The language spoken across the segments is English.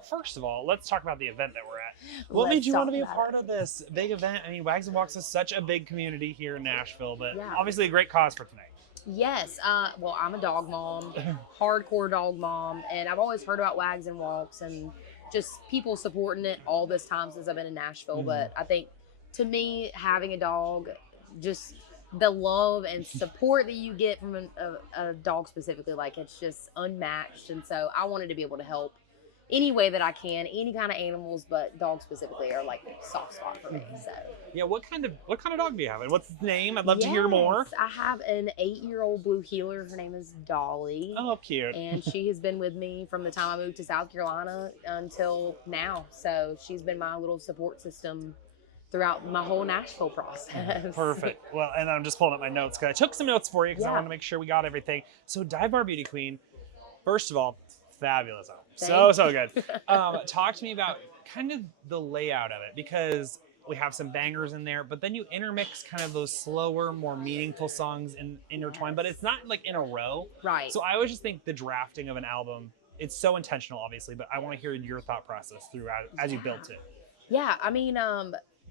Well, first of all, let's talk about the event that we're at. What Let's made you want to talk be a about part it. of this big event? I mean, Wags and Walks is such a big community here in Nashville, but Yeah. obviously a great cause for tonight. Yes. Well, I'm a dog mom, hardcore dog mom, and I've always heard about Wags and Walks and just people supporting it all this time since I've been in Nashville. But I think to me, having a dog, just the love and support that you get from a dog specifically, like it's just unmatched. And so I wanted to be able to help any way that I can, any kind of animals, but dogs specifically are like a soft spot for me. So. Yeah, what kind of dog do you have, and what's its name? I'd love to hear more. I have an 8-year-old blue heeler. Her name is Dolly. Oh, cute. And she has been with me from the time I moved to South Carolina until now. So she's been my little support system throughout my whole Nashville process. Perfect. Well, and I'm just pulling up my notes because I took some notes for you because I Yeah. want to make sure we got everything. So, Dive Bar Beauty Queen, first of all, fabulous. Thank So good. Talk to me about kind of the layout of it, because we have some bangers in there, but then you intermix kind of those slower, more meaningful songs intertwined, but it's not like in a row. Right. So I always just think the drafting of an album, it's so intentional, obviously, but I want to hear your thought process throughout as you built it. Yeah, I mean,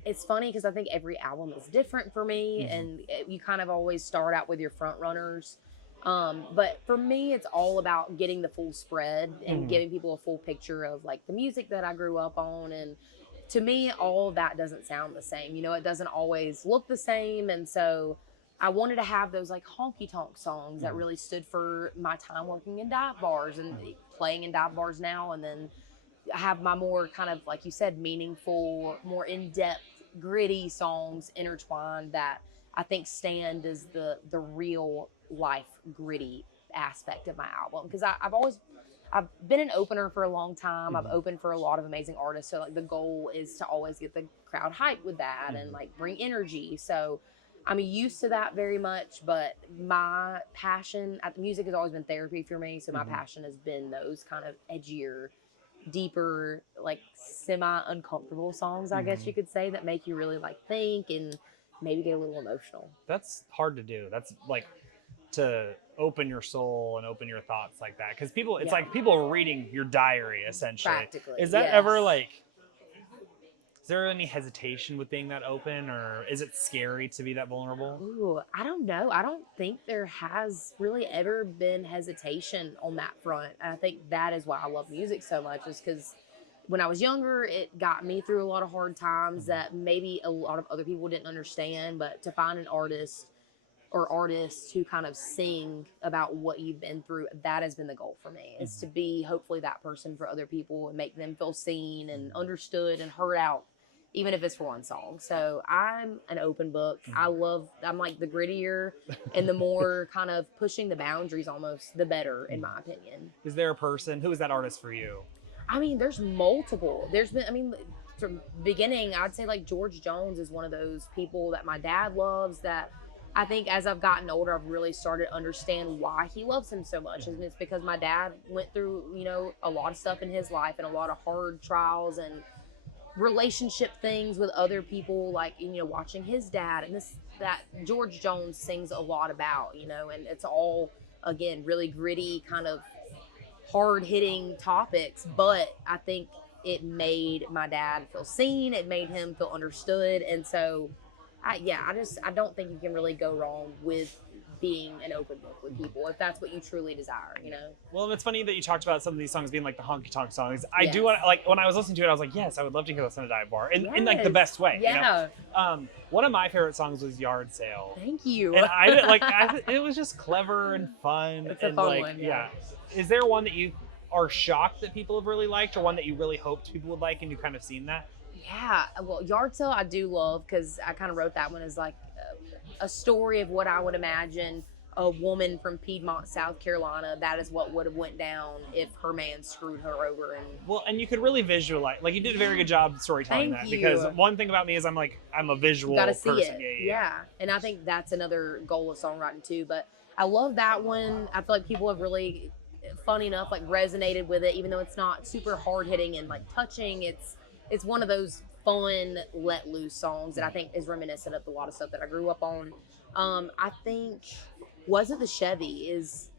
it's funny because I think every album is different for me, and you kind of always start out with your front runners. But for me, it's all about getting the full spread and giving people a full picture of like the music that I grew up on. And to me, all of that doesn't sound the same. You know, it doesn't always look the same. And so I wanted to have those like honky tonk songs that really stood for my time working in dive bars and playing in dive bars now. And then have my more kind of, like you said, meaningful, more in-depth, gritty songs intertwined that I think stand as the real life gritty aspect of my album. Because I've been an opener for a long time. I've opened for a lot of amazing artists. So like the goal is to always get the crowd hyped with that and like bring energy. So I'm used to that very much, but my passion at the music has always been therapy for me. So my passion has been those kind of edgier, deeper, like semi-uncomfortable songs, I guess you could say, that make you really like think and maybe get a little emotional. That's hard to do. That's like to open your soul and open your thoughts like that, because people, it's like people are reading your diary essentially. Practically, Is that yes. ever like, is there any hesitation with being that open, or is it scary to be that vulnerable? Ooh, I don't know. I don't think there has really ever been hesitation on that front. And I think that is why I love music so much, is because when I was younger, it got me through a lot of hard times that maybe a lot of other people didn't understand. But to find an artist or artists who kind of sing about what you've been through, that has been the goal for me, is to be hopefully that person for other people and make them feel seen and understood and heard out, even if it's for one song. So I'm an open book. I'm like the grittier and the more kind of pushing the boundaries almost, the better, in my opinion. Is there a person, who is that artist for you? I mean, there's multiple. There's been, I mean, from beginning, I'd say like George Jones is one of those people that my dad loves, that I think as I've gotten older, I've really started to understand why he loves him so much. And it's because my dad went through, you know, a lot of stuff in his life and a lot of hard trials and relationship things with other people, like, you know, watching his dad, and that George Jones sings a lot about, you know, and it's all, again, really gritty, kind of hard-hitting topics, but I think it made my dad feel seen. It made him feel understood. And so I don't think you can really go wrong with being an open book with people if that's what you truly desire, you know. Well, it's funny that you talked about some of these songs being like the honky tonk songs. I Yes. do want, like, when I was listening to it, I was like, yes, I would love to hear this in a dive bar, in like the best way. Yeah. You know? One of my favorite songs was Yard Sale. Thank you. And I did, like, it was just clever and fun. It's a and fun like, one, yeah. Is there one that you are shocked that people have really liked, or one that you really hoped people would like and you kind of seen that? Yeah, well, Yard Sale I do love, because I kind of wrote that one as like a story of what I would imagine a woman from Piedmont, South Carolina, that is what would have went down if her man screwed her over. And you could really visualize, like, you did a very good job storytelling Thank that, you. because one thing about me is I'm a visual Gotta see person. it. Yeah, and I think that's another goal of songwriting too. But I love that one. I feel like people have really, funny enough, like resonated with it, even though it's not super hard hitting and like touching. It's one of those fun, let loose songs that I think is reminiscent of a lot of stuff that I grew up on. I think Wasn't the Chevy is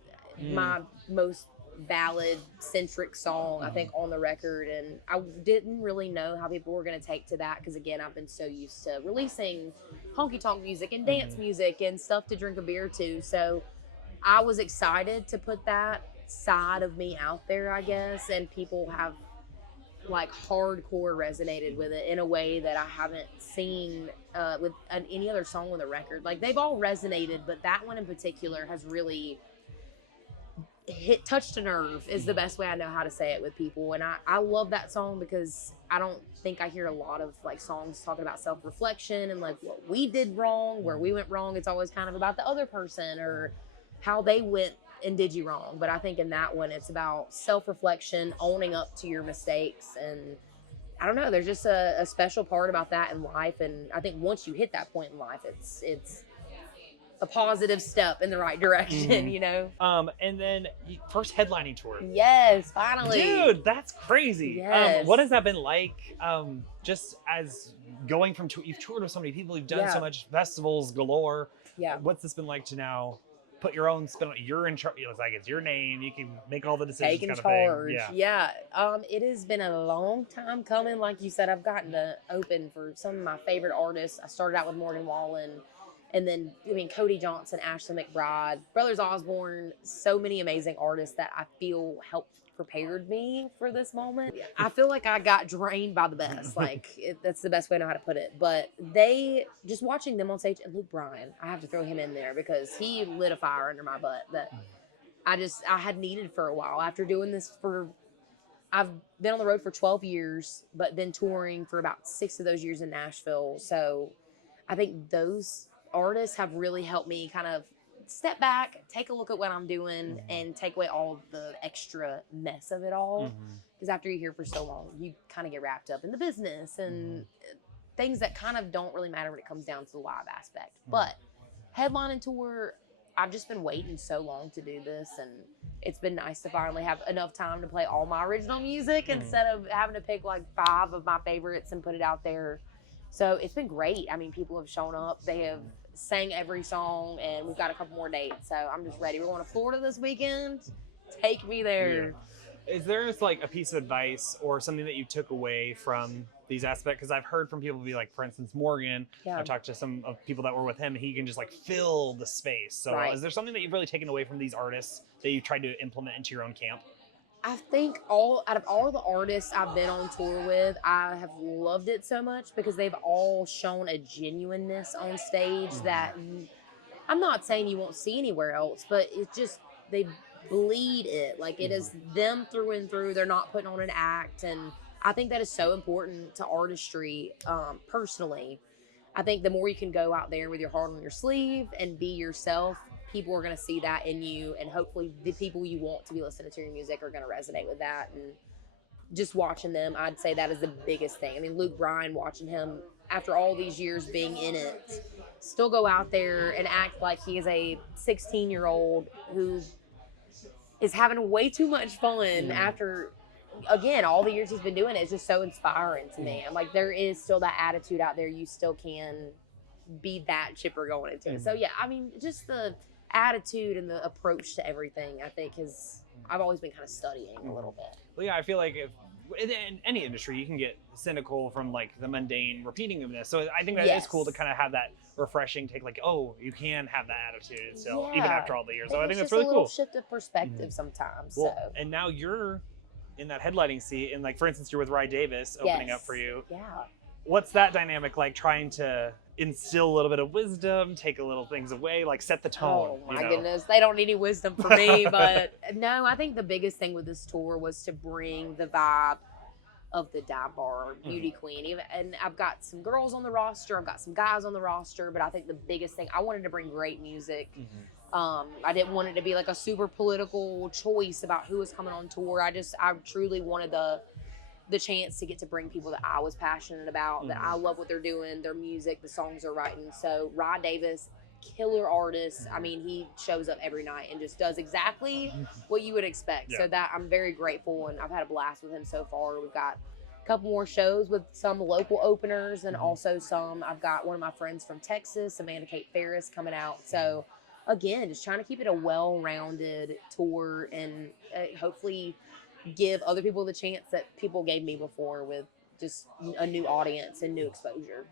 my most ballad-centric song, I think, on the record. And I didn't really know how people were going to take to that because, again, I've been so used to releasing honky-tonk music and dance music and stuff to drink a beer to. So I was excited to put that side of me out there, I guess, and people have like hardcore resonated with it in a way that I haven't seen with any other song on the record. Like, they've all resonated, but that one in particular has really touched a nerve, is the best way I know how to say it with people. And I love that song because I don't think I hear a lot of like songs talking about self-reflection and like what we did wrong, where we went wrong. It's always kind of about the other person or how they went and did you wrong. But I think in that one, it's about self-reflection, owning up to your mistakes. And I don't know, there's just a special part about that in life. And I think once you hit that point in life, it's a positive step in the right direction, you know? And then first headlining tour. Yes, finally. Dude, that's crazy. Yes. What has that been like? Just as going from you've toured with so many people, you've done so much festivals galore. Yeah. What's this been like to now put your own spin on? You're in charge. It's like it's your name. You can make all the decisions. Taking kind of charge. thing. Yeah. It has been a long time coming. Like you said, I've gotten to open for some of my favorite artists. I started out with Morgan Wallen, and then Cody Johnson, Ashley McBride, Brothers Osborne. So many amazing artists that I feel helped prepared me for this moment. I feel like I got drained by the best. That's the best way I know how to put it. But just watching them on stage, and Luke Bryan, I have to throw him in there because he lit a fire under my butt that I had needed for a while. After doing this I've been on the road for 12 years, but then touring for about 6 of those years in Nashville. So I think those artists have really helped me kind of step back, take a look at what I'm doing, and take away all the extra mess of it all. Because after you're here for so long, you kind of get wrapped up in the business and things that kind of don't really matter when it comes down to the live aspect. But headlining tour, I've just been waiting so long to do this, and it's been nice to finally have enough time to play all my original music instead of having to pick like 5 of my favorites and put it out there. So it's been great. I mean, people have shown up. They have sang every song, and we've got a couple more dates. So I'm just ready. We're going to Florida this weekend. Take me there. Yeah. Is there like a piece of advice or something that you took away from these aspects? Because I've heard from people be like, for instance, Morgan. I've talked to some of people that were with him. He can just like fill the space. So is there something that you've really taken away from these artists that you tried to implement into your own camp? I think out of all the artists I've been on tour with, I have loved it so much because they've all shown a genuineness on stage that I'm not saying you won't see anywhere else, but it's just, they bleed it. Like, it is them through and through. They're not putting on an act. And I think that is so important to artistry, personally. I think the more you can go out there with your heart on your sleeve and be yourself, people are going to see that in you, and hopefully the people you want to be listening to your music are going to resonate with that. And just watching them, I'd say that is the biggest thing. I mean, Luke Bryan, watching him after all these years being in it, still go out there and act like he is a 16-year-old who is having way too much fun after, again, all the years he's been doing it. It's just so inspiring to me. I'm like, there is still that attitude out there. You still can be that chipper going into it. So yeah, I mean, just the attitude and the approach to everything, I think I've always been kind of studying a little bit. Well, yeah, I feel like in any industry, you can get cynical from like the mundane repeating of this. So I think that is cool to kind of have that refreshing take, like, oh, you can have that attitude still, even after all the years. So I think that's really cool. Shift of perspective sometimes. Well, and now you're in that headlining seat, and like, for instance, you're with Rye Davis opening up for you. Yeah. What's that dynamic like, trying to instill a little bit of wisdom, take a little things away, like set the tone? Oh my goodness, they don't need any wisdom from me. But no, I think the biggest thing with this tour was to bring the vibe of the dive bar beauty queen. And I've got some girls on the roster, I've got some guys on the roster, but I think the biggest thing, I wanted to bring great music. I didn't want it to be like a super political choice about who was coming on tour. I truly wanted the chance to get to bring people that I was passionate about, that I love what they're doing, their music, the songs they're writing. So Rye Davis, killer artist. I mean, he shows up every night and just does exactly what you would expect. So that I'm very grateful, and I've had a blast with him so far. We've got a couple more shows with some local openers, and also I've got one of my friends from Texas, Amanda Kate Ferris, coming out. So again, just trying to keep it a well-rounded tour and hopefully give other people the chance that people gave me before with just a new audience and new exposure.